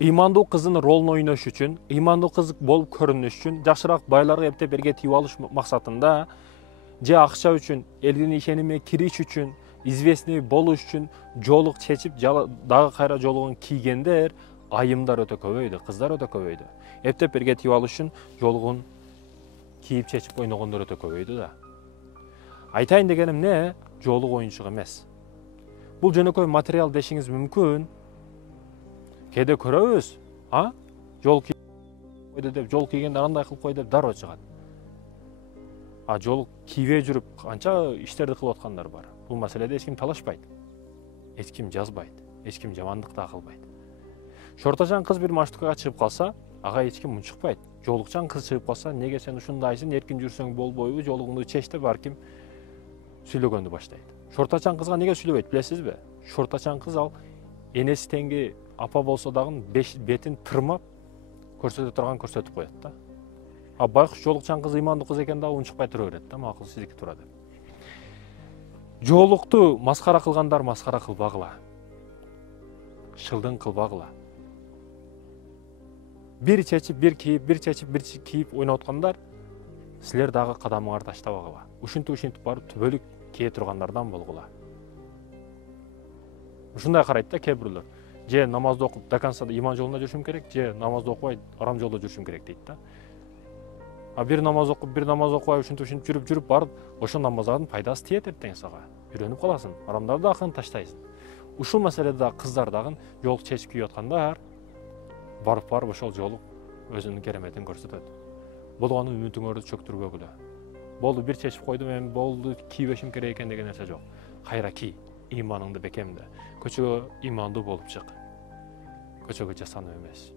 ыймандуу кыздын ролун ойнош үчүн, ыймандуу кыз болуп көрүнүш үчүн, жакшыраак байларга эптеп эрге тийип алыш максатында же акча үчүн, элдин ишенимине кириш үчүн, известный болуш үчүн жоолук чечип, дагы кайра жоолугун кийгендер, айымдар өтө көбөйдү, кыздар өтө көбөйдү. Эптеп эрге тийип алыш үчүн жоолугун кийип чечип ойногондор өтө көбөйдү да. Айтайын дегеним эмне? Жоолук оюнчук эмес. Бул жөнөкөй материал дешиңиз мүмкүн. Кээде көрөбүз, жол койду деп, жол кийгенде андай кылып кой деп дароо чыгат. Жол кийбей жүрүп канча иштерди кылып аткандар бар. Бул маселеде эч ким талашпайт. Эч ким жазбайт. Эч ким жамандык да кылбайт. Шорточан кыз бир маршруткага чыгып калса, ага эч ким унчукпайт. Жоолукчан кыз чыгып калса, неге сен ушундайсың, эркин жүрсөң болбойбу, жоолугуңду чеч деп арким сүйлөгөндү баштайт. Шорточан кызга неге сүйлөбөйт билесизби? Шорточан кыз ал энеси теңги апа болсо дагы бетин тырмап көрсөтө турган көрсөтүп коет да. Байкуш жоолукчан кыз ыймандуу кыз экен дагы унчукпай тура берет да, макул сиздики тура деп. Жоолукту маскара кылгандар маскара кылбагыла. Шылдың кылбагыла. Бир чечип, бир кийип, бир чечип, бир кийип ойноп аткандар, силер дагы кадамыңарды таштабагыла. Ушинтип барып түбөлүк кие тургандардан болгула. Ушундай карайт да кээ бирлер. Же намазды окуп до конца иман жолунда жүрүшүм керек, же намазды окубай арам жолдо жүрүшүм керек дейт да. Бир намаз окуп, бир намаз окубай ушинтип жүрүп барып, ошо намаздардын пайдасы тиет эртең сага. Үйрөнүп каласың, арамдарды акын таштайсың. Ушул маселеде дагы кыздар дагы жол чечип кийип аткандар барып ошол жоолук өзүнүн кереметин көрсөтөт. Болгону үмүтүңөрдү чөктүрбөгүлө. Болду, бир чечип койдум, эми болду, кийбешим керек экен деген нерсе жок. Кайра кий, ыйманыңды бекемде. Көчөгө ыймандуу болуп чык. Көчөгө жасанып эмес.